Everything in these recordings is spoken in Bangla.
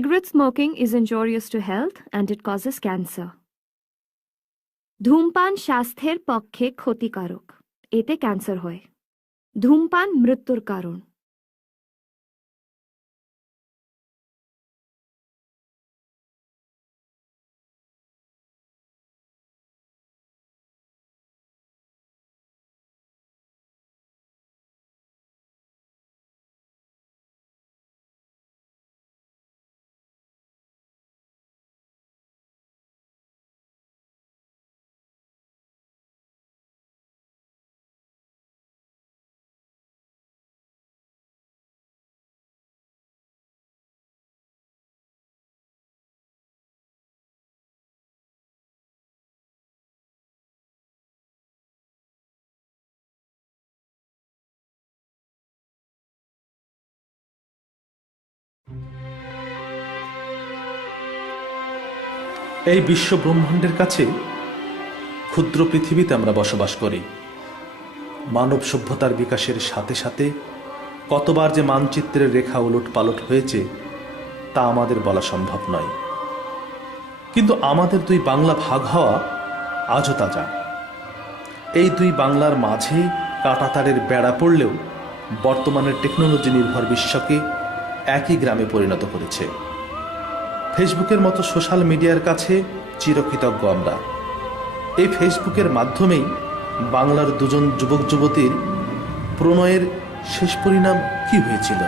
Cigarette smoking is injurious to health and it causes cancer. ধূমপান স্বাস্থ্যের পক্ষে ক্ষতিকারক, এতে ক্যান্সার হয়। ধূমপান মৃত্যুর কারণ। এই বিশ্ব ব্রহ্মাণ্ডের কাছে ক্ষুদ্র পৃথিবীতে আমরা বসবাস করি। মানব সভ্যতার বিকাশের সাথে সাথে কতবার যে মানচিত্রের রেখা উলট পালট হয়েছে তা আমাদের বলা সম্ভব নয়, কিন্তু আমাদের দুই বাংলা ভাগ হওয়া আজও তাজা। এই দুই বাংলার মাঝে কাঁটাতারের বেড়া পড়লেও বর্তমানের টেকনোলজি নির্ভর বিশ্বকে একই গ্রামে পরিণত করেছে। ফেসবুকের মতো সোশ্যাল মিডিয়ার কাছে চিরকৃতজ্ঞ আমরা। এই ফেসবুকের মাধ্যমেই বাংলার দুজন যুবক যুবতীর প্রণয়ের শেষ পরিণাম কি হয়েছিল?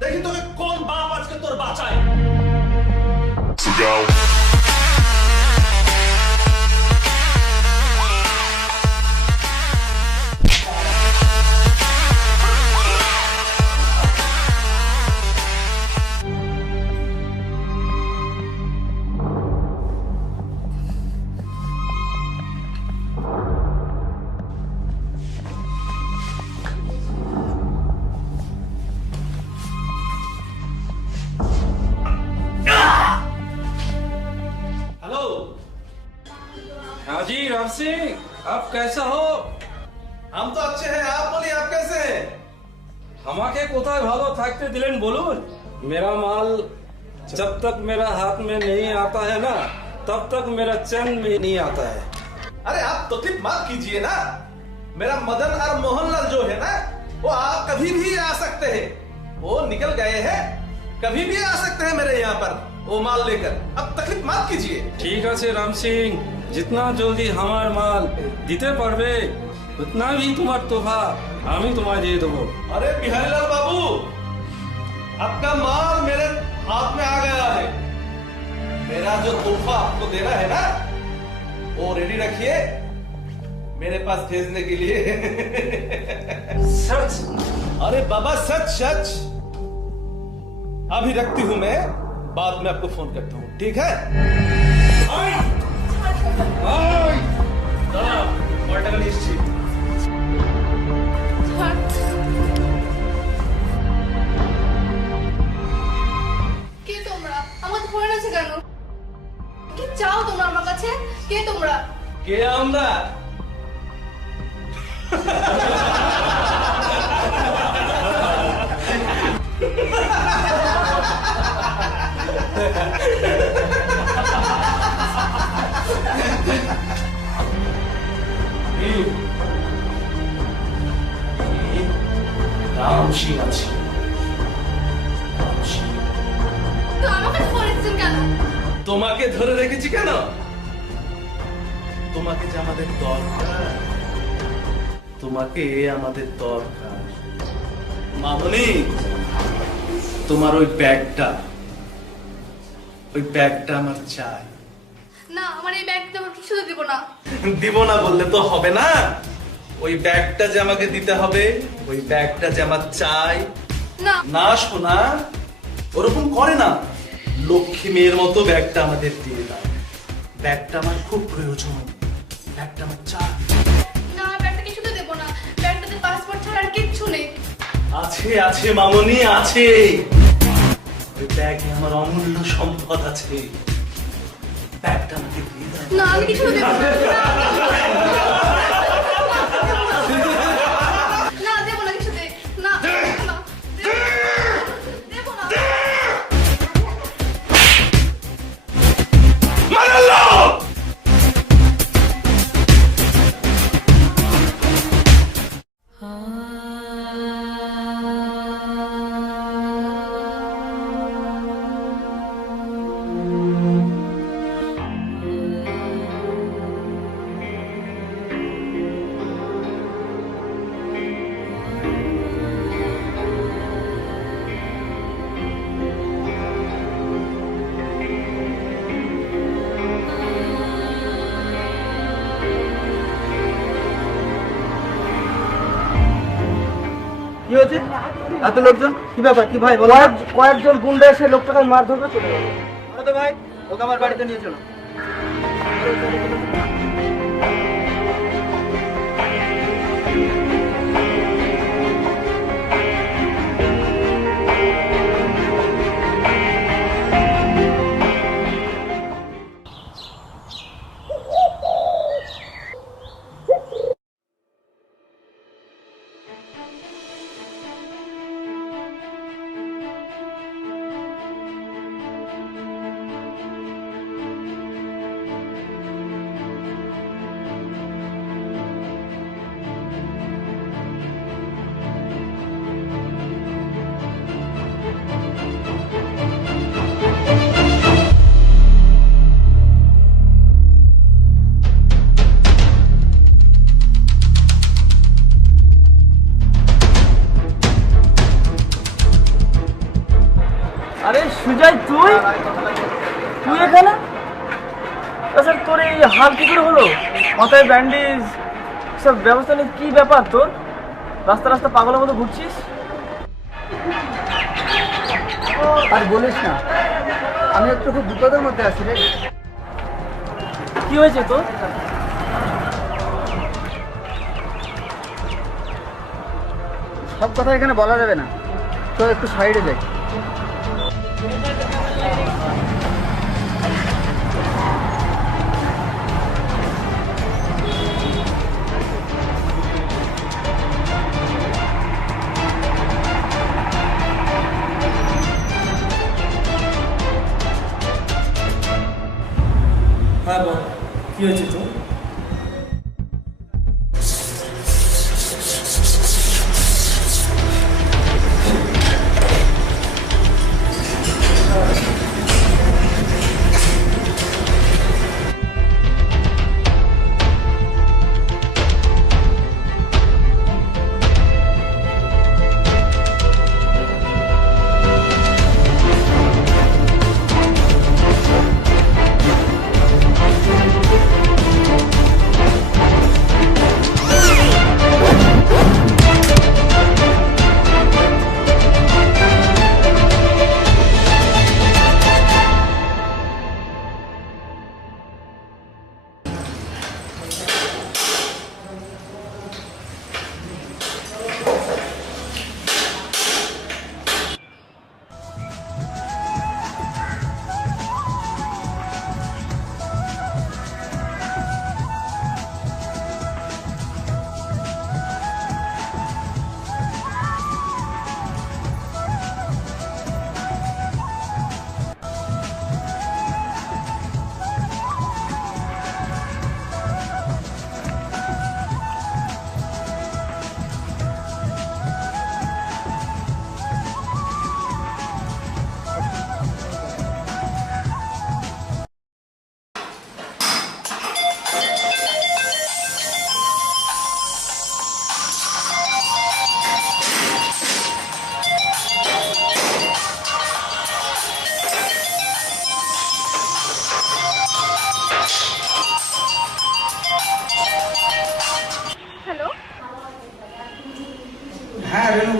দেখি তোকে কোন বাপ আজকে তোর বাঁচায়। हाँ जी राम सिंह, आप कैसा हो? हम तो अच्छे हैं, आप बोलिए आप कैसे हैं? আমাকে কোথায় ভালো থাকতে দিলেন বলুন। मेरा माल जब तक मेरा हाथ में नहीं आता है ना, तब तक मेरा चैन में नहीं आता है। अरे आप तकलीफ मत कीजिए ना। मेरा मदन और मोहनलाल जो है ना, वो आप कभी भी आ सकते हैं। वो निकल गए हैं, कभी भी आ सकते हैं मेरे यहाँ पर वो माल लेकर। अब तकलीफ मत कीजिए। ठीक है राम सिंह, जितना जल्दी हमार माल দিতে পারবে उतना भी तुम्हार तोहफा আমি তোমায় দিয়ে দেবো। अरे बिहारीलाल बाबू, आपका माल मेरे हाथ में आ गया है। मेरा जो तोहफा आपको देना है ना, वो रेडी रखिए मेरे पास भेजने के लिए। सच? अरे बाबा सच सच। अभी रखती हूँ मैं, बाद में आपको फोन करता हूँ, ठीक है? দাঁড়া, কয় টাকা নিচ্ছি? কে তোমরা? কে আমরা? রাম সিং আছে। তো আমাকে ধরেছেন কেন? তোমাকে ধরে রেখেছি কেন? তোমাকে যে আমাদের দরকার, তোমাকে আমাদের দরকার। মামনি, তোমার ওই ব্যাগটা আমার চাই। না, আমার এই ব্যাগটা আমার কিছুতে দিব না। দিব না বললে তো হবে না। ওই ব্যাগটা যে আমাকে দিতে হবে, ওই ব্যাগটা যে আমার চাই। না না শোনা, ওরকম করে না। লক্ষ্মী মেয়ের মতো ব্যাগটা আমাদের দিয়ে দাও। ব্যাগটা আমার খুব প্রয়োজন, ব্যাগটা আমার চাই। না, ব্যাগটা কিছুতে দেব না। ব্যাগটাতে পাসপোর্ট ছাড়া আর কিচ্ছু নেই। আছে আছে মামনি, আছে। ওই ব্যাগে আমার অমূল্য সম্পদ আছে। ব্যাগটা আমাকে দিয়ে দাও। না, আমি কিছুতে দেব না। না, দেব না কিছুতে। না, দেব না। দেব না। মারাল্লো! কি হয়েছে? এত লোকজন, কি ব্যাপার? কি ভাই বলো? কয়েকজন গুন্ডা এসে লোকটাকে মারধর করে চলে গেল। তো ভাই, ওকে আমার বাড়িতে নিয়ে চলো। আরে সুজয়, তুই এখানে? আচ্ছা, তোর এই হাল কি করে হলো? মাথায় ব্যান্ডেজ, সব ব্যবস্থা নেই। কি ব্যাপার তোর? রাস্তা পাগলের মতো ঘুরছিস? আর বলিস না, আমি একটু খুব বিপদের মধ্যে আছি রে। কি হয়েছে তোর? সব কথা এখানে বলা যাবে না, তো একটু সাইডে যাই। হ্যাঁ বল, কি হয়েছে তোর?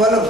বলো।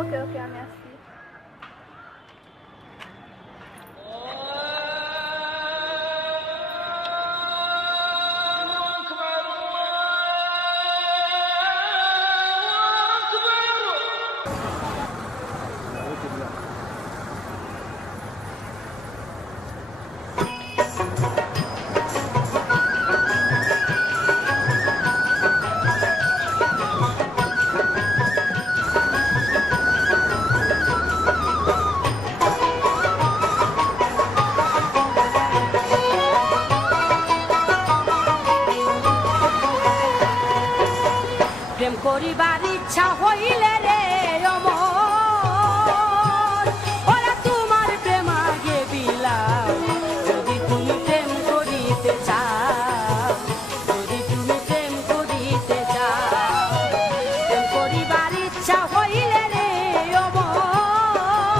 ওকে ওকে আমি আসছি। প্রেম করিবার ইচ্ছা হইলে রে অমর, ওরা তোমার প্রেম আগে বিলাও। যদি তুমি প্রেম করিতে চাও, যদি তুমি প্রেম করিতে চাও, প্রেম করিবার ইচ্ছা হইলে রে অমর,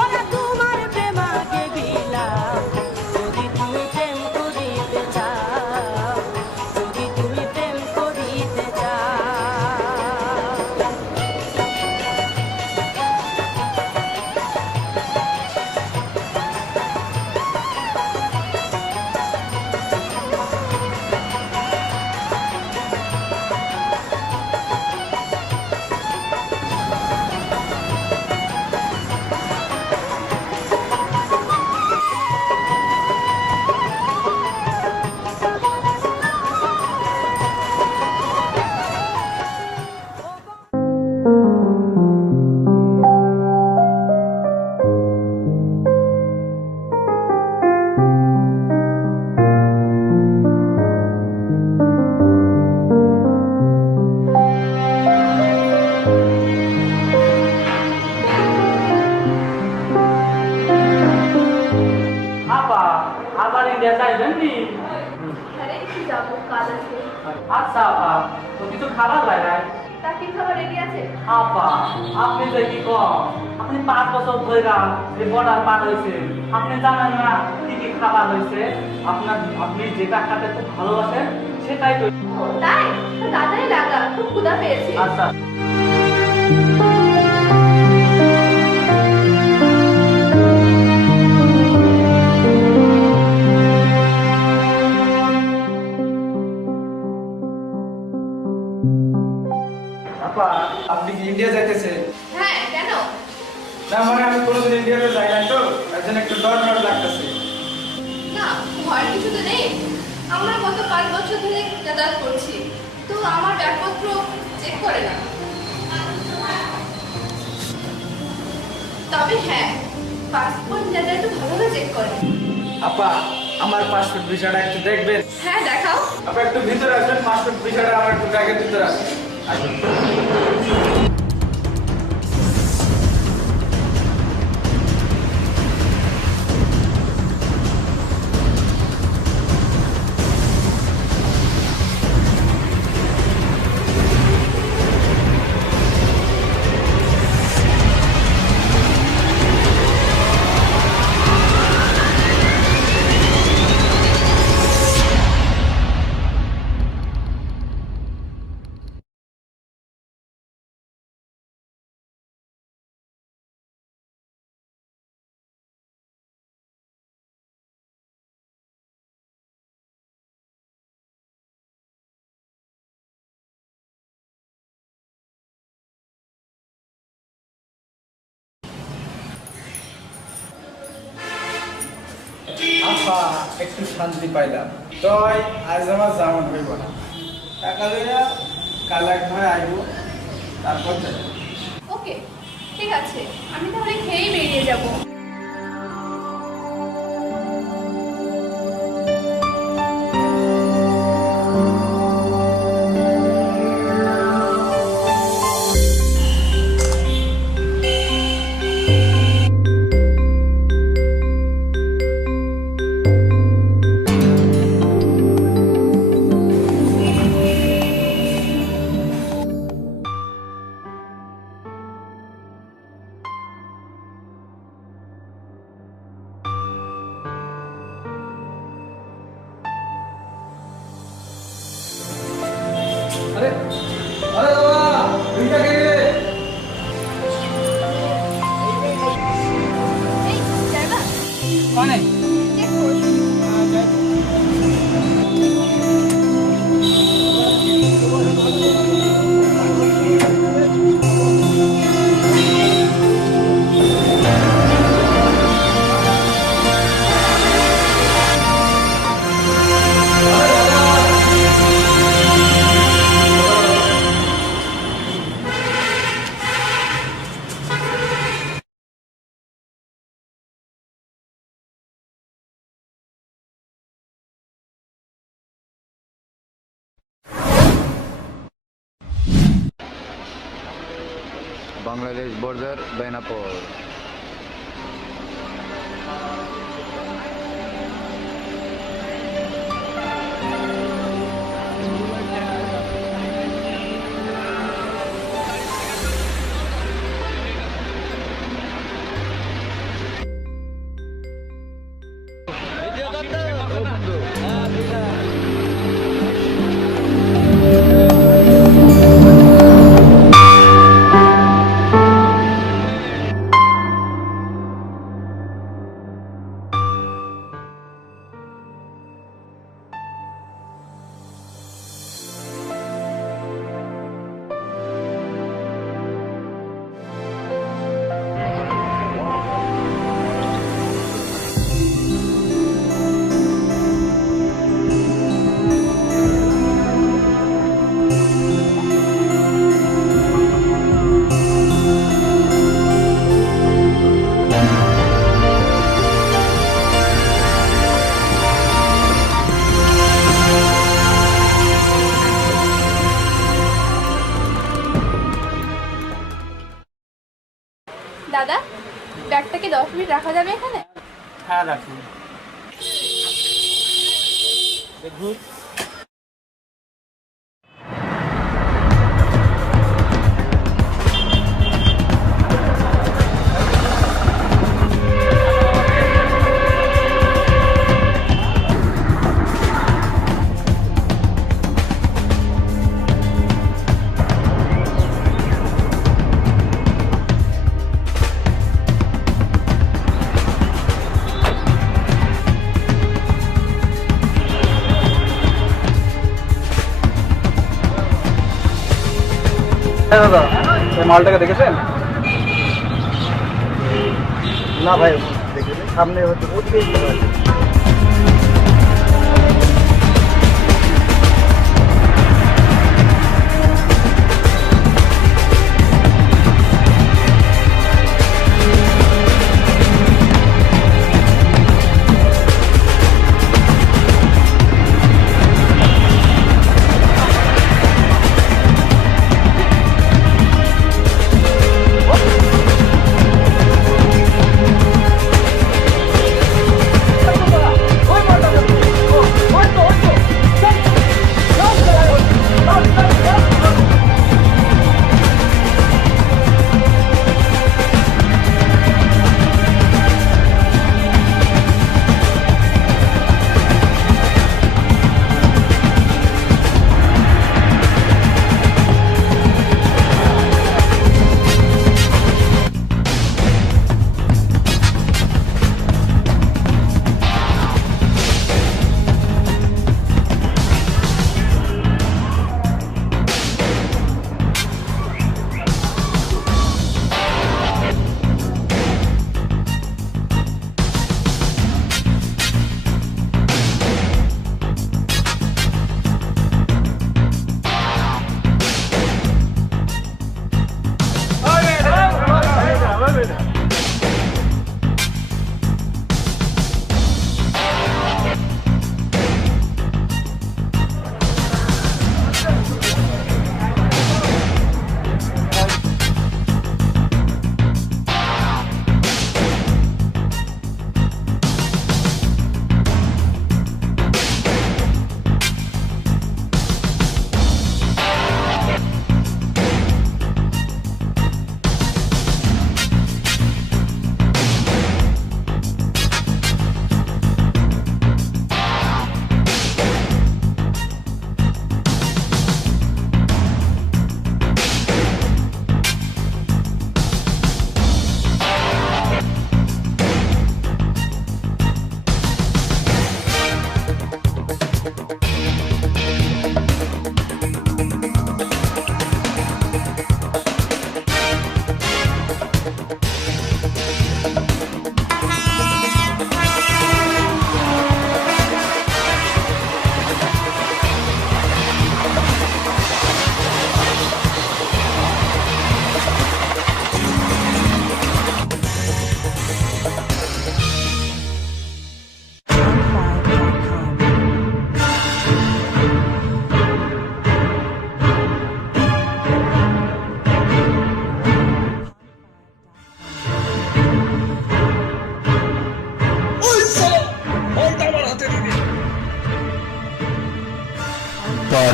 ওরা তোমার প্রেম আগে বিলাও। যদি তুমি প্রেম করিতে চাও, যদি তুমি প্রেম করিতে চাও। আপা আবার ইন্ডিয়া যাইবেন নি? আরে কি যাবো, কাজ আছে। আচ্ছা আপা, তো কিছু খাবার লাগে? তা কি খাবার রেডি আছে? আপা আপনি যে কি কম, আপনি 5 বছর ধরে যে বর্ডার পার হয়েছে, আপনি জানেন না কি কি খাবার হয়েছে? আপনি যেটা খেতে খুব ভালোবাসেন সেটাই তো। ও তাই? তো তাড়াতাড়ি লাগা, খুব ক্ষুধা পেয়েছে। আচ্ছা আপা আপনি কি ইন্ডিয়া যাইতেছেন? হ্যাঁ কেন? না মানে আমি কোনোদিন ইন্ডিয়াতে যাই নাই তো, তার জন্য একটু ডর ডর লাগতেছে। না ভয়ের কিছু তো নেই। আমরা গত 5 বছর ধরে যাতায়াত করছি, তো আমার ব্যাগপত্র চেক করে না। তবে হ্যাঁ, পাসপোর্ট যাতে একটু ভালোভাবে চেক করে। আপা আমার পাসপোর্ট ভিসাটা একটু দেখবেন? হ্যাঁ দেখাও। আপা একটু ভিতরে আসবেন, পাসপোর্ট ভিসাটা আমার একটু ব্যাগের ভিতরে আসবেন। আহা একটু শান্তি পাইলাম। তই আজ আমার জামন হইব না, টাকা লইয়া কাল এক ভাই আইব, তারপর যাই। ওকে, ঠিক আছে, আমি তাহলে খেয়েই বেরিয়ে যাব। अरे अरे बाबा ভিজা কে রে এই যাবা কনে দেখো Bangladesh border, Bainapur. দাদা, ব্যাগটাকে 10 মিনিট রাখা যাবে এখানে? হ্যাঁ রাখুন। দেখুন দাদা, এই মালটাকে দেখেছেন? না ভাই, দেখেছেন সামনে হচ্ছে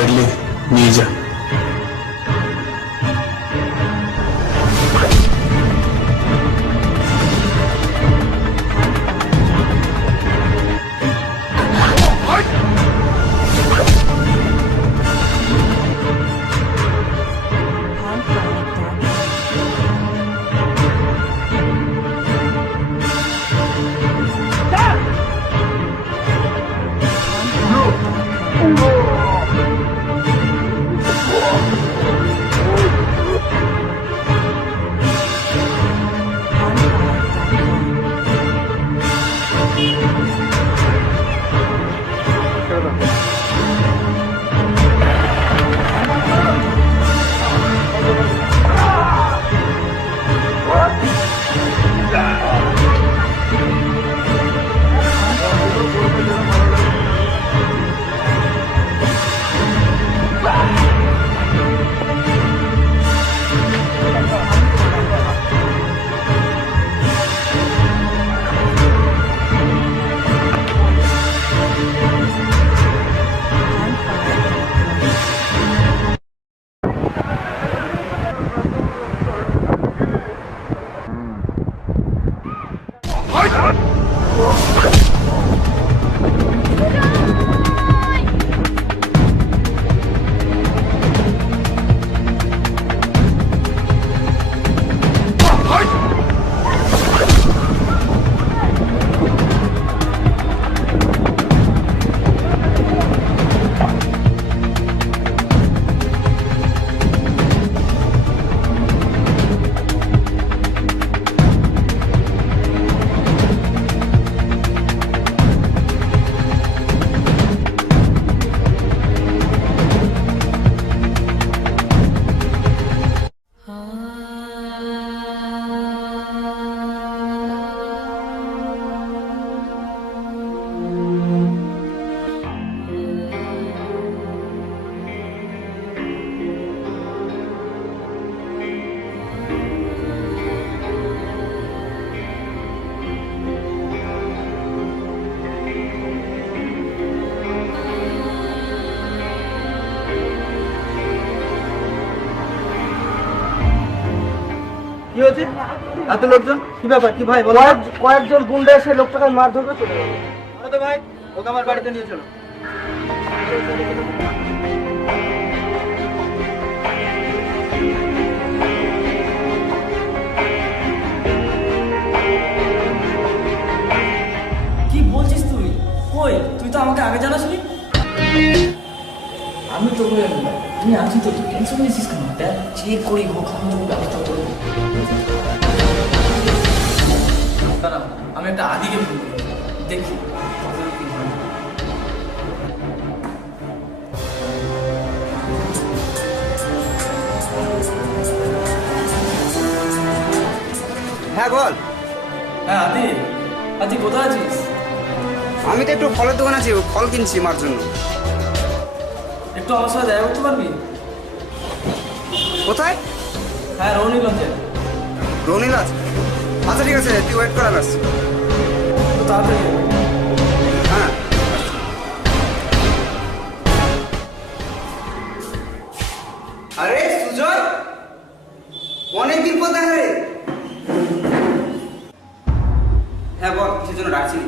পারলে নিয়ে যা। কি হয়েছে? এত লোকজন, কি ব্যাপার? কি ভাই বলো? কয়েকজন গুন্ডা এসে লোকটাকে মার ধরবে চলে গেল। বলো তো ভাই, ওকে আমার বাড়িতে নিয়ে চলো। কি বলছিস তুই? কই, তুই তো আমাকে আগে জানাসনি। আমি তো বলে তুমি আছি তো, তুই টেনশন নিয়েছিস কেন? দেখ চেক করি হোক, আমি তোকে ব্যবস্থা করবো। দাঁড়া, আমি একটা আদিকে ফোন করবো, দেখি। হ্যাঁ বল। হ্যাঁ আদি, আদি কোথায় আছিস? আমি তো একটু ফলের দোকান আছি, ফল কিনছি মার জন্য। একটু আমার সাথে দেখা করতে পারবি? কোথায়? হ্যাঁ রৌনীগঞ্জে। রৌনীগঞ্জ? আচ্ছা ঠিক আছে, তুই ওয়েট করা আসছি। তো তাড়াতাড়ি। হ্যাঁ। আরে সুজয়, অনেকদিন পর দেখা রে। হ্যাঁ বল, কিসের জন্য ডাকছিলি?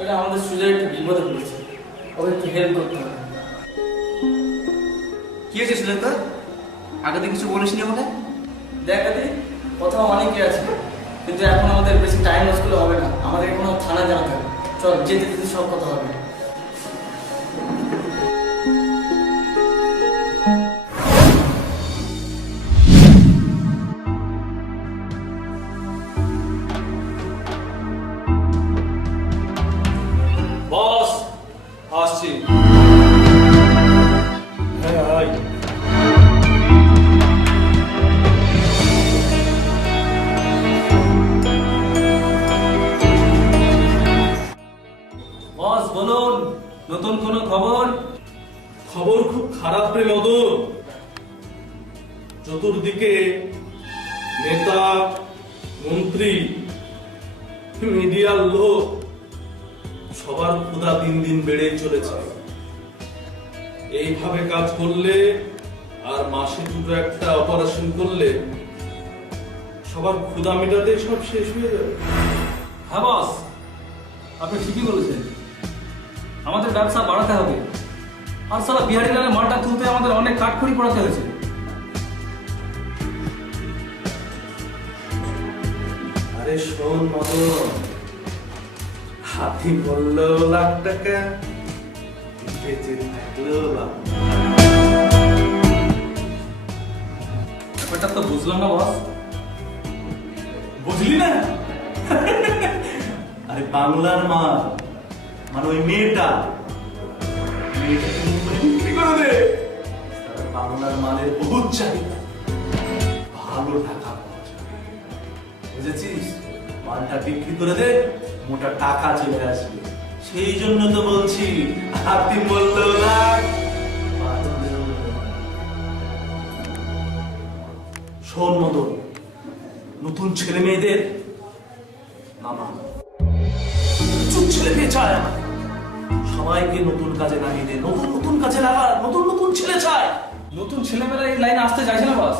এটা আমাদের সুজয় একটু বিপদে পড়েছে, ওকে একটু হেল্প করতে হবে। কি হয়েছে সুজয় তোর? আগে তো কিছু বলিস নি আমাকে। দেখ আদি, কথা অনেকে আছে, কিন্তু এখন আমাদের বেশি টাইম লস করলে হবে না, আমাদের কোনো থানা জানাতে হবে। চল, যেতে যেতে সব কথা হবে। বস আসছি। হ্যাঁ আয়। বস বলুন, নতুন কোনো খবর? খবর খুব খারাপ রে মদন। চতুর্দিকে নেতা, মন্ত্রী, মিডিয়ার লোক, সবার ক্ষুধা দিন দিন বেড়ে চলেছে। এইভাবে কাজ করলে আর মাসে দুটো একটা অপারেশন করলে সবার ক্ষুধা মেটাতে সব শেষ হয়ে যাবে। হ্যাঁ বস, আপনি ঠিকই বলেছেন, আমাদের ব্যবসা বাড়াতে হবে। আর সালা বিহারি লালের মালটা তুলতে আমাদের অনেক কাঠখড়ি পোড়াতে হয়েছে। আরে শোন মদন, হাতি বললো লাখ টাকা, বেঁচে থাকলো লাখ। ব্যাপারটা তো বুঝলাম না বস। বুঝলি না? আরে বাংলার মা মানে ওই মেয়েটাকে মুম্বাই বিক্রি করে দে। সারা বাংলার মালের বহুত চাহিদা, ভালো টাকা পাওয়া যাবে। বুঝেছিস? মালটা বিক্রি করে দে, মোটা টাকা চলে আসবে। সেই জন্য তো বলছি হাতি মূল্য লাখ। শোন মদন, নতুন ছেলে মেয়েদের মামা প্রচুর ছেলে মেয়ে চায় আমার। সবাইকে নতুন কাজে লাগিয়ে দে, নতুন নতুন কাজে লাগা, নতুন নতুন ছেলে চায়। নতুন ছেলেমেয়েরা এই লাইনে আসতে চাইছে না বস।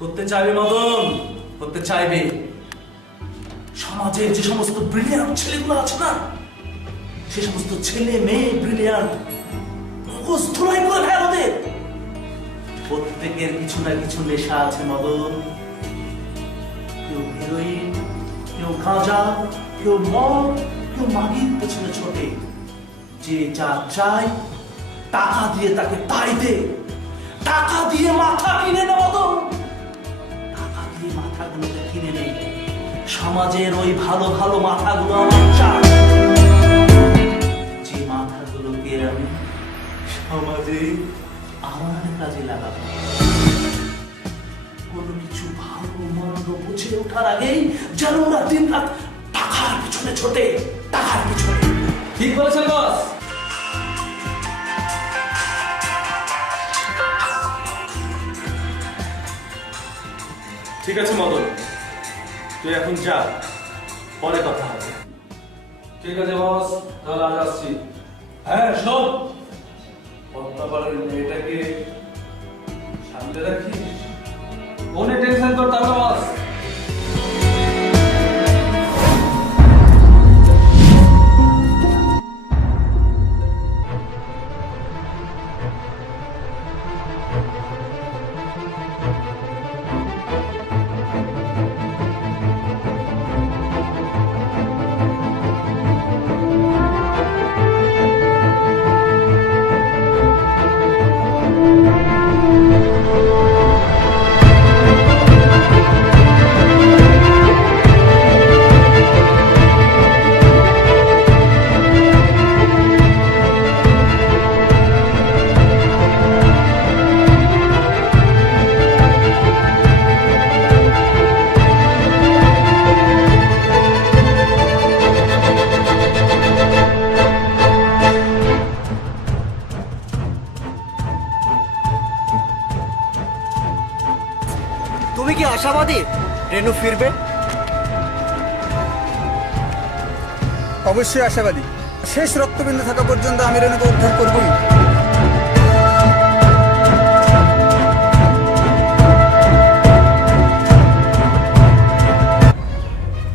করতে চাইবে মদন, করতে চাইবে। সমাজে যে সমস্ত ব্রিলিয়ান্ট ছেলেগুলো আছে না, সে সমস্ত ছেলে মেয়ে ব্রিলিয়ান্ট, মগজ ধুলাই করে খায় ওদের। প্রত্যেকের কিছু না কিছু নেশা আছে মদন। কেউ হিরোইন, কেউ গাঁজা, কেউ মদ, কেউ মাগির পেছনে ছোটে। যে যা চায় টাকা দিয়ে তাকে তাই দে। টাকা দিয়ে মাথা কিনে নে মদন, টাকা দিয়ে মাথাগুলোকে কিনে নে। সমাজের ওই ভালো ভালো মাথাগুলো আমার চাই, যে মাথাগুলোকে আমি সমাজে আমার কাজে লাগাবো। কোনো কিছু ভালো মন্দ বুঝে ওঠার আগেই যেন ওরা দিন রাত টাকার পিছনে ছোটে, টাকার পিছনে। ঠিক বলেছেন বস। ঠিক আছে মদন, তুই এখন যা, পরে কথা হবে। ঠিক আছে বস, তাহলে আজ আসছি। হ্যাঁ শোন, পদ্মাপাড়ের মেয়েটাকে সামনে রাখিস। কোনো টেনশন করতে হবে না বস। তুমি কি আশাবাদী রেনু ফিরবে? অবশ্যই আশাবাদী। শেষ রক্তবিন্দু থাকা পর্যন্ত আমি রেনুকে উদ্ধার করবই।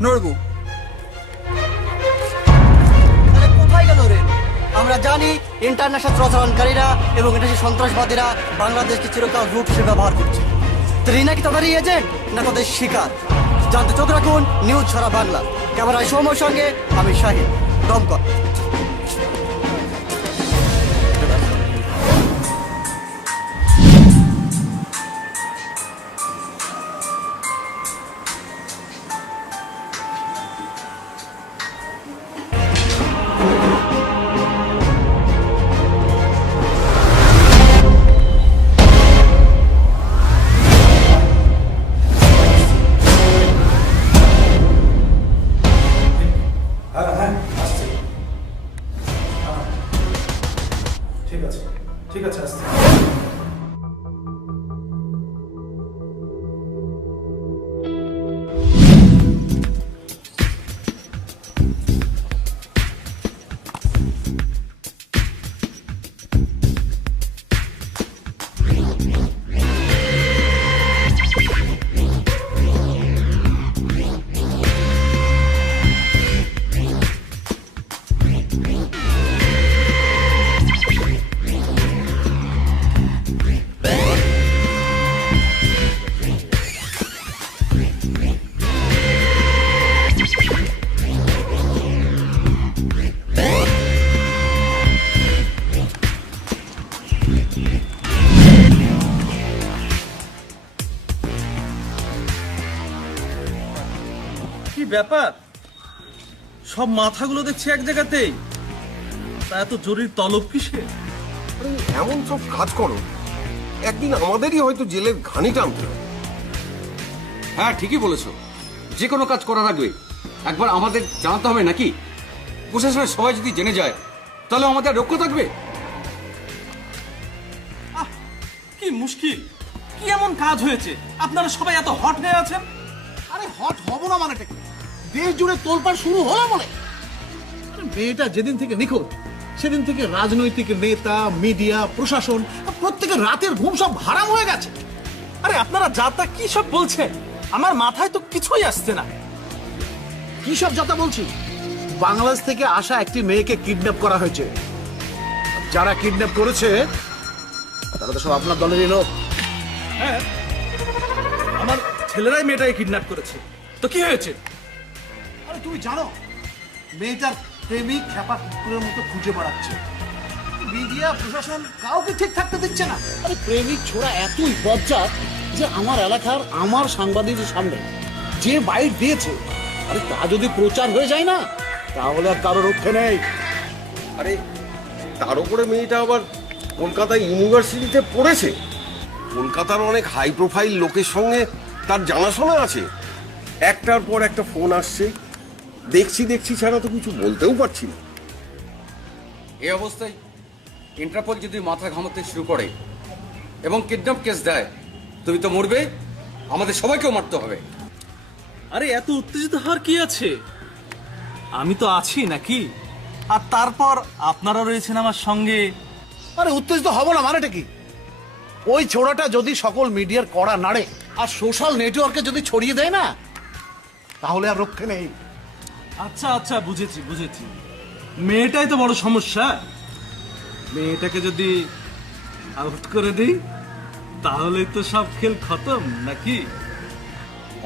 নড়বু, কোথায় গেল রেনু? আমরা জানি ইন্টারন্যাশনাল প্রচারণকারীরা এবং ইন্টারন্যাশনাল সন্ত্রাসবাদীরা বাংলাদেশকে চিরকাল রূপ হিসেবে ব্যবহার করছে। তো রিনা কি তাদেরই এজেন্ট না তাদের শিকার? জানতে চোখ রাখুন নিউজ ছড়া বাংলা। ক্যামেরায় সৌম্যর সঙ্গে আমি শাহিদ, দমকল। ঠিক আছে আসছে। ব্যাপার, সব মাথাগুলো দেখছি এক জায়গাতেই, তা এত জরুরি তলব কিসে? আরে এমন সব কাজ করো, একদিন আমাদেরই হয়তো জেলের ঘানি টানতে হবে। হ্যাঁ ঠিকই বলেছো, যে কোনো কাজ করার আগে একবার আমাদের জানাতে হবে নাকি? প্রশাসনের সবাই যদি জেনে যায় তাহলে আমাদের রক্ষা থাকবে? কি মুশকিল, কি এমন কাজ হয়েছে আপনারা সবাই এত হট হয়ে আছেন? আরে হট হব না মানেটা কি? দেশ জুড়ে তোলপাড় শুরু হলো বলে। আরে মেয়েটা যেদিন থেকে নিখোঁজ সেদিন থেকে রাজনৈতিক নেতা, মিডিয়া, প্রশাসন প্রত্যেকের রাতের ঘুম সব হারাম হয়ে গেছে। আরে আপনারা যা তা কি সব বলছেন? আমার মাথায় তো কিছুই আসছে না। কি সব যাতা বলছি? বাংলাদেশ থেকে আসা একটি মেয়েকে কিডন্যাপ করা হয়েছে। যারা কিডন্যাপ করেছে তারা তো সব আপনার দলেরই লোক। হ্যাঁ, আমার ছেলেরাই মেয়েটাকে কিডন্যাপ করেছে, তো কি হয়েছে? আরে তুমি জানো মেয়েটার প্রেমিক খেপা কুকুরের মতো খুঁজে বেড়াচ্ছে। মিডিয়া, প্রশাসন কাউকে ঠিক থাকতে দিচ্ছে না। আরে প্রেমিক ছোড়া এতই বজ্জাত যে আমার এলাকার আমার সাংবাদিকের সামনে যে বাইট দিয়েছে, আরে তা যদি প্রচার হয়ে যায় না তাহলে আর কারো রক্ষে নেই। আরে তার উপরে মেয়েটা আবার কলকাতা ইউনিভার্সিটিতে পড়েছে। কলকাতার অনেক হাই প্রোফাইল লোকের সঙ্গে তার জানাশোনা আছে। একটার পর একটা ফোন আসছে, দেখছি ছাড়া তো কিছু বলতেও পারছি না। এই অবস্থায় ইন্টারপোল যদি মাথা ঘামাতে শুরু করে এবং কিডন্যাপ কেস দেয়, তুমি তো মরবে, আমাদের সবাইকেও মারতে হবে। আরে এত উত্তেজিত হওয়ার কি আছে? আমি তো আছি নাকি? আর তারপর আপনারা রয়েছেন আমার সঙ্গে। আরে উত্তেজিত হব না মানেটা কি? ওই ছোড়াটা যদি সকল মিডিয়ার কড়া নাড়ে আর সোশ্যাল নেটওয়ার্কে যদি ছড়িয়ে দেয় না তাহলে আর রক্ষে নেই। আচ্ছা আচ্ছা, বুঝেছি। মেয়েটাই তো বড় সমস্যা। মেয়েটাকে যদি আউট করে দিই তাহলে তো সব খেল খতম নাকি?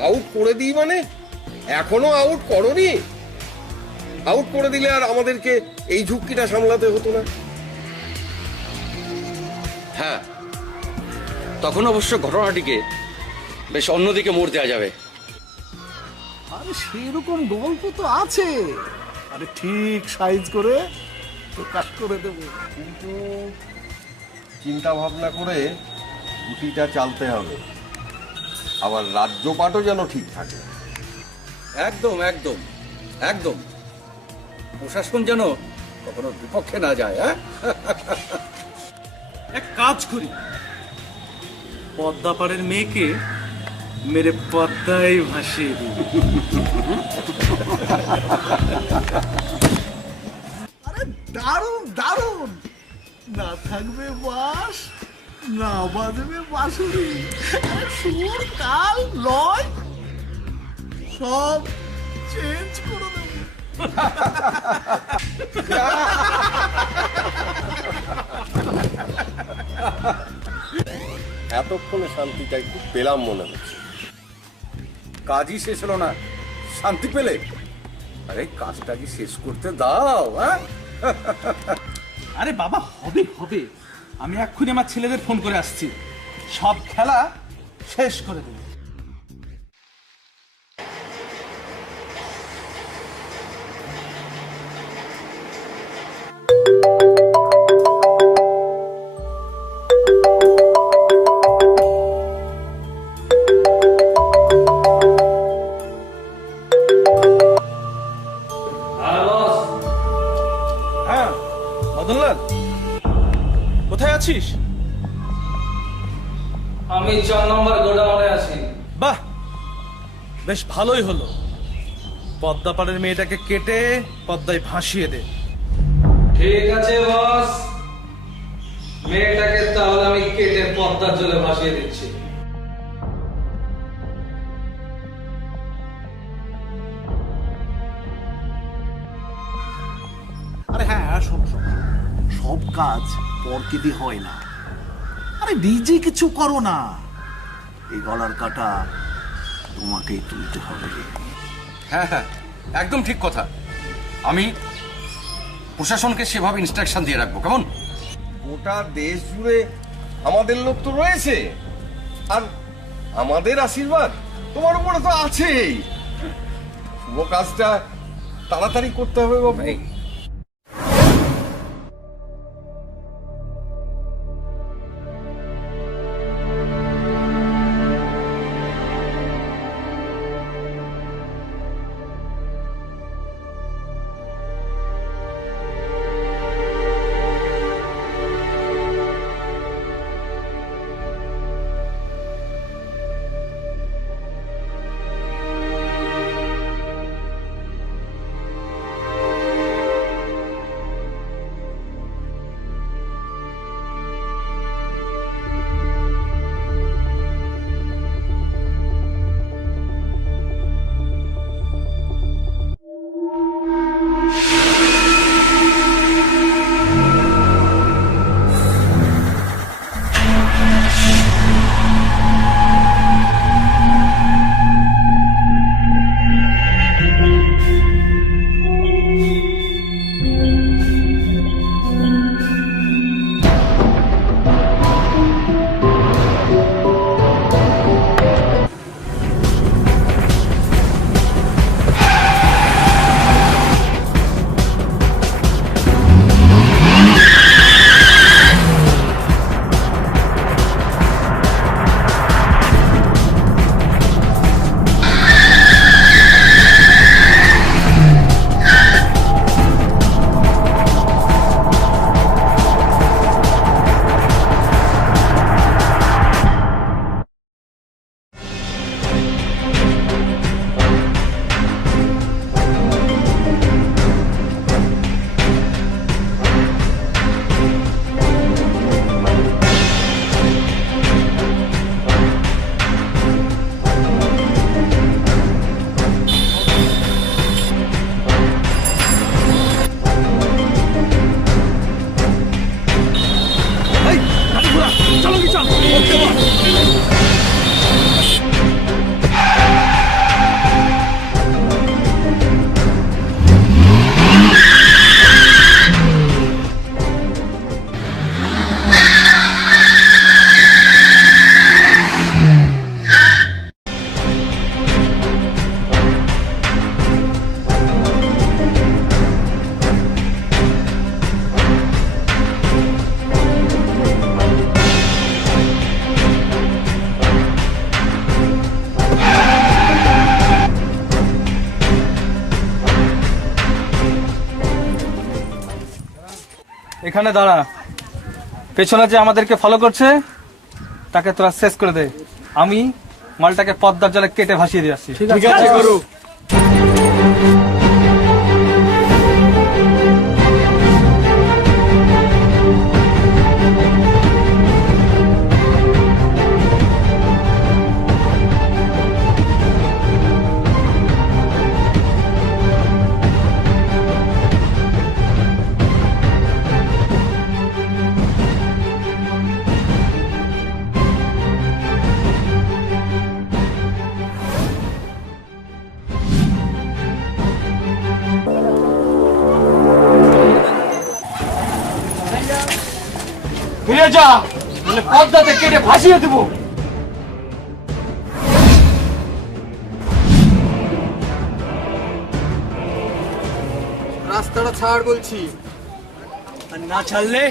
আউট করে দিই মানে? এখনো আউট করোনি? আউট করে দিলে আর আমাদেরকে এই ঝুঁকিটা সামলাতে হতো না। হ্যাঁ, তখন অবশ্য ঘটনাটিকে বেশ অন্যদিকে মোড় দেওয়া যাবে। আরে সেরকম গল্প তো আছে। আরে ঠিক সাইজ করে প্রকাশ করে দেব। কিন্তু চিন্তা ভাবনা করে গুটিটা চালতে হবে, আবার রাজ্যপাটও যেন ঠিক থাকে। একদম একদম একদম, প্রশাসন যেন কখনো বিপক্ষে না যায়। হ্যাঁ, এক কাজ করি, পদ্মাপাড়ের মেয়েকে মেরে পদ্মায় ভাসিয়ে দিই। আরে দারুণ দারুণ, না থাকবে বাস, না বাজবে বাঁশুরি, সুর তাল লয় সব চেঞ্জ করে দেব। এতক্ষণে শান্তিটা একটু পেলাম মনে হচ্ছে। কাজই শেষ হলো না, শান্তি পেলে? আরে কাজটা কি শেষ করতে দাও। হ্যাঁ, আরে বাবা, হবে। আমি এক্ষুনি আমার ছেলেদের ফোন করে আসছি, সব খেলা শেষ করে দেব। হ্যাঁ মদনলাল, কোথায় আছিস? আমি 4 নম্বর গোডাউনে আছি। বাহ, বেশ ভালোই হলো। পদ্মাপাড়ের মেয়েটাকে কেটে পদ্মায় ভাসিয়ে দে। ঠিক আছে বস, মেয়েটাকে তাহলে আমি কেটে পদ্মার জলে ভাসিয়ে দিচ্ছি। আরে হ্যাঁ, সব কাজ পরকে দিয়ে হয় না। আরে নিজে কিছু করো না, এই গলার কাটা তোমাকেই তুলতে হবে। হ্যাঁ হ্যাঁ, একদম ঠিক কথা। আমি প্রশাসনকে সেভাবে ইনস্ট্রাকশন দিয়ে রাখবো, কেমন? গোটা দেশ জুড়ে আমাদের লোক তো রয়েছে, আর আমাদের আশীর্বাদ তোমার উপরে তো আছেই। শুভ কাজটা তাড়াতাড়ি করতে হবে বাবু। এখানে দাঁড়া, পেছনে যে আমাদেরকে ফলো করছে তাকে তোরা শেষ করে দে। আমি মালটাকে পদ্মার জলে কেটে ভাসিয়ে দিয়ে আসছি। ঠিক আছে গুরু। ফিরে যা, মানে পদ্মাতে কেটে ভাসিয়ে দেবো। রাস্তাটা ছাড় বলছি, আর না ছাড়লে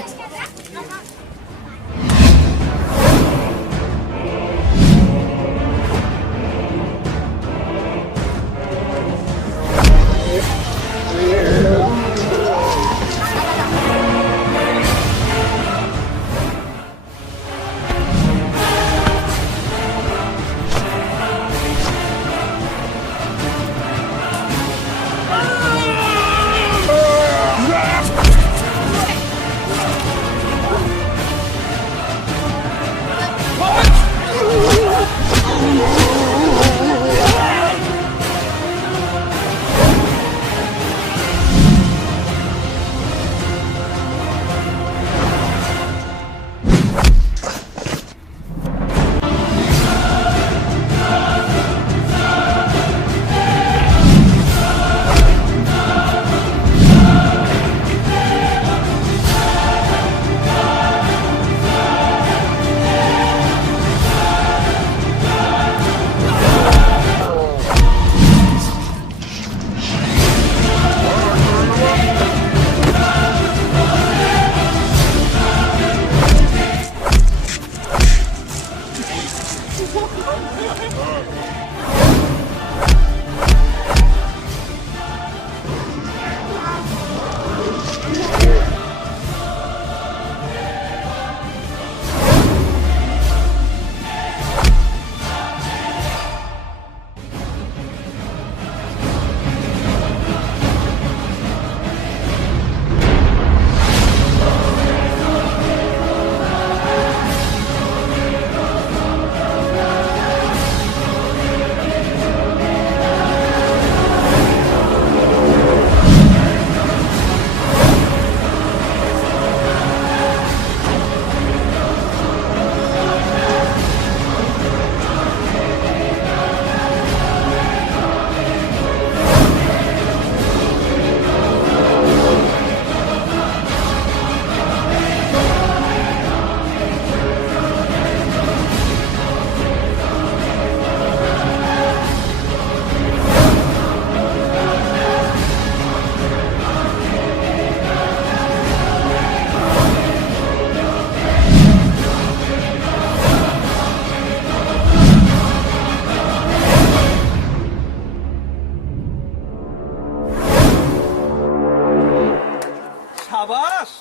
সাবাস,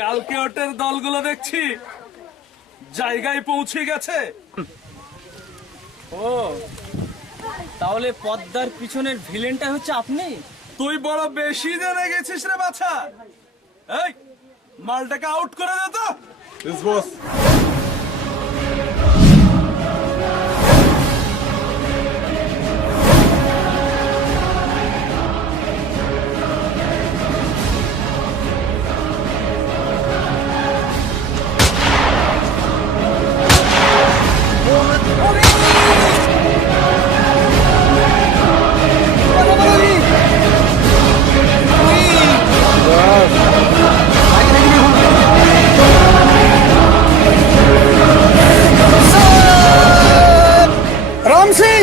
কালকে ওটের দলগুলো দেখছি জায়গায় পৌঁছে গেছে। ও, তাহলে পদ্মার পিছনের ভিলেনটা হচ্ছে আপনি? তুই বড় বেশি জেনে গেছিস রে বাছা। এই মালটাকে আউট করে দে তো। বস। রাম সিং,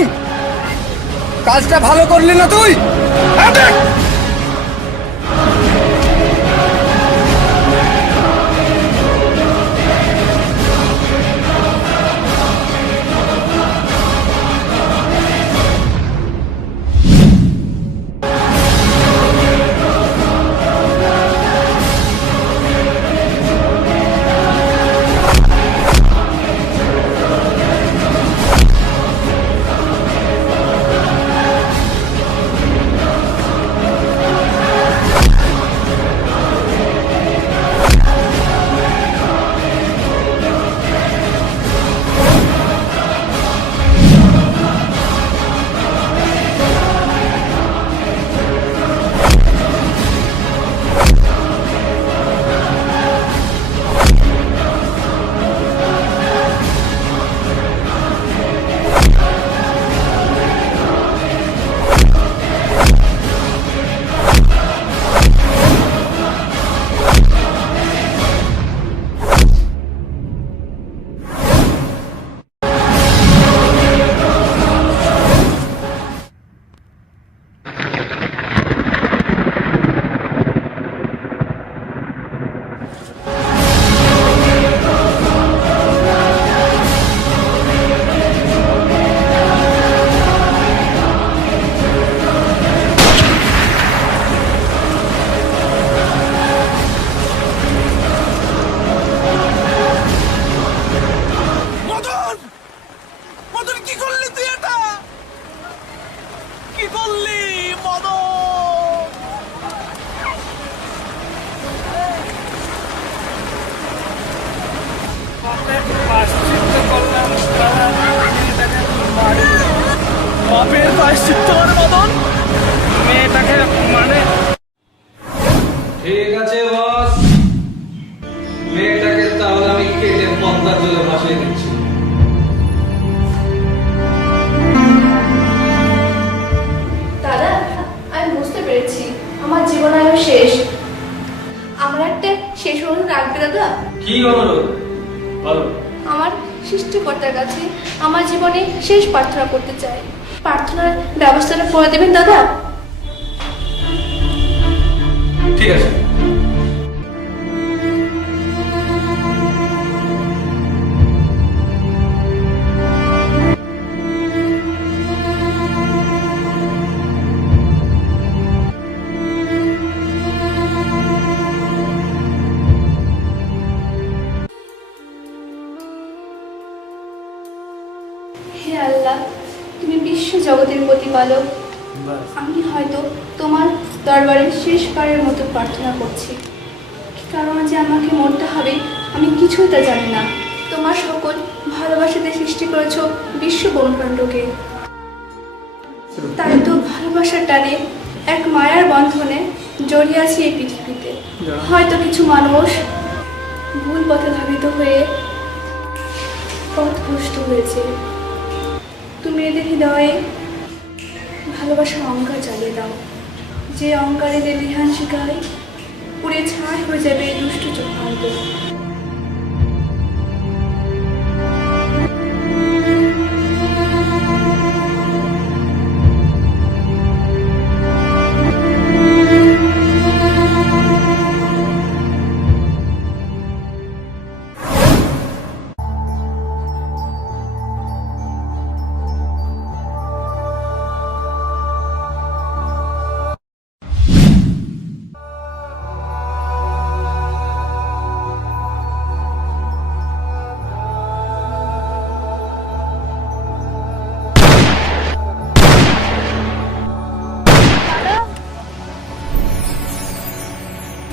কাজটা ভালো করলি না তুই? বাপের প্রায়শ্চিত্ত মানে মদন, মেয়েটাকে মানে। ঠিক আছে বস, মেয়েটাকে তাহলে আমি কেটে পদ্মার জলে ভাসিয়ে দিচ্ছি। দাদা, আমি বুঝতে পেরেছি আমার জীবনায়ু শেষ। আমার একটা শেষ অনুরোধ রাখবে দাদা। কি অনুরোধ বলো? আমার সৃষ্টিকর্তার কাছে আমার জীবনে শেষ প্রার্থনা করতে চাই। প্রার্থনার ব্যবস্থাটা করে দেবেন দাদা? ঠিক আছে। হে আল্লাহ, তুমি বিশ্ব জগতের প্রতিপালক। আমি হয়তো তোমার দরবারে শেষবারের মতো প্রার্থনা করছি। কি কারণে যে আমাকে মরতে হবে আমি কিছুই তা জানি না। তোমার সকল ভালোবাসাতে সৃষ্টি করেছো বিশ্ব ব্রহ্মাণ্ডকে। তাই তো ভালোবাসার টানে এক মায়ার বন্ধনে জড়িয়ে আছি এই পৃথিবীতে। হয়তো কিছু মানুষ ভুল পথে ধাবিত হয়ে পথভ্রষ্ট হয়েছে। তুমি এদের হৃদয়ে ভালোবাসার অহংকার জ্বালিয়ে দাও, যে অহংকারে এদের বিধান শিখায় পুড়ে ছাই হয়ে যাবে এই দুষ্ট চক্রান্ত।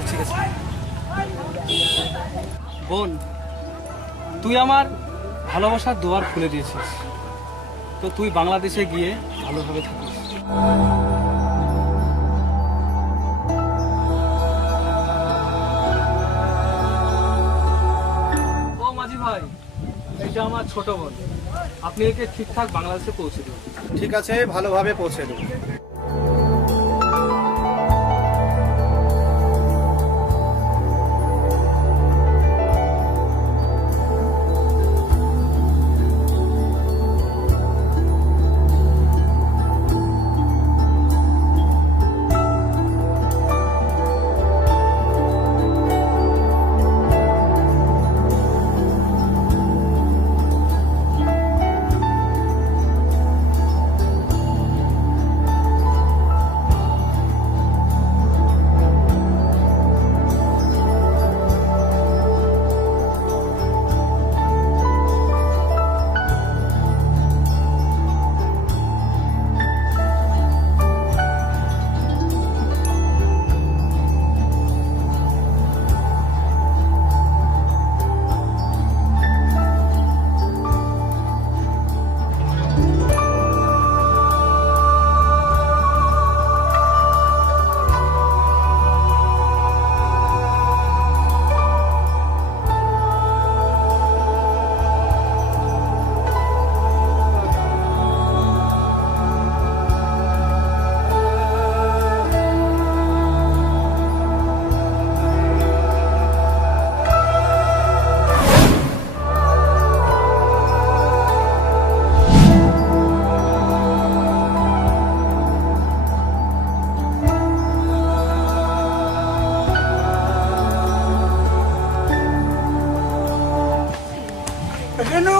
ঠিক আছে বোন, তুই আমার ভালোবাসার দুয়ার খুলে দিয়েছিস, তো তুই বাংলাদেশে গিয়ে ভালোভাবে থাকিস। ও মাঝি ভাই, এটা আমার ছোট বোন, আপনি একে ঠিকঠাক বাংলাদেশে পৌঁছে দিন। ঠিক আছে, ভালোভাবে পৌঁছে দেবো। রেনু,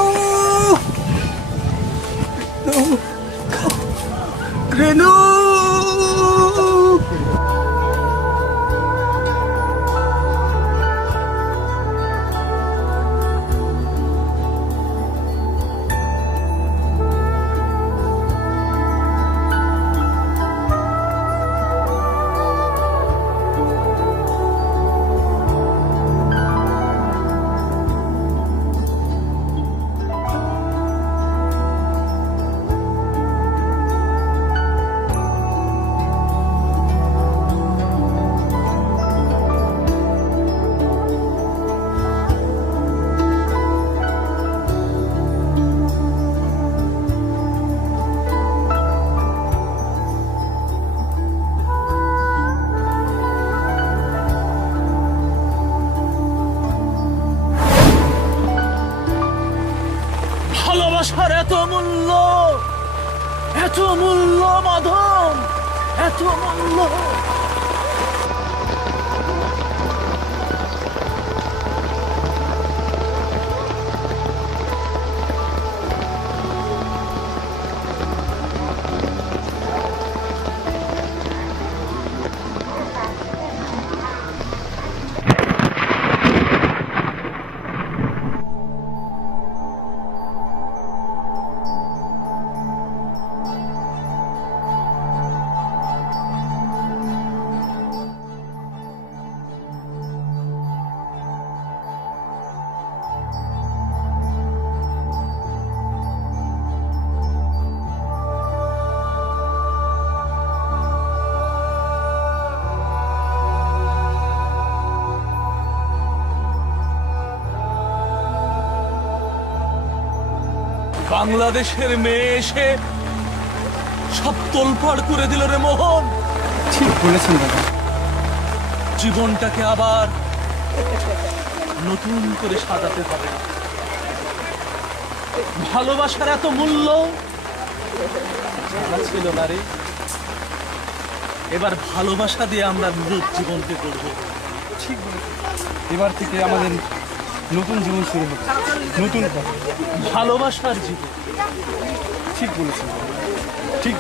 রেনু, ভালোবাসার এত মূল্য, এত মূল্য মাধব, এত মূল্য। বাংলাদেশের মেয়ে এসে সব তোলপাড় করে দিল রে মোহন। ঠিক বলেছেন দাদা। জীবনটাকে আবার নতুন করে সাজাতে হবে। ভালোবাসার এত মূল্য জানা ছিল না রে। এবার ভালোবাসা দিয়ে আমরা নিজের জীবনকে গড়ব। ঠিক বলেছেন। এবার থেকে আমাদের নতুন জীবন শুরু হবে, নতুন ভালোবাসার জীবন। ঠিক বলেছেন, ঠিক।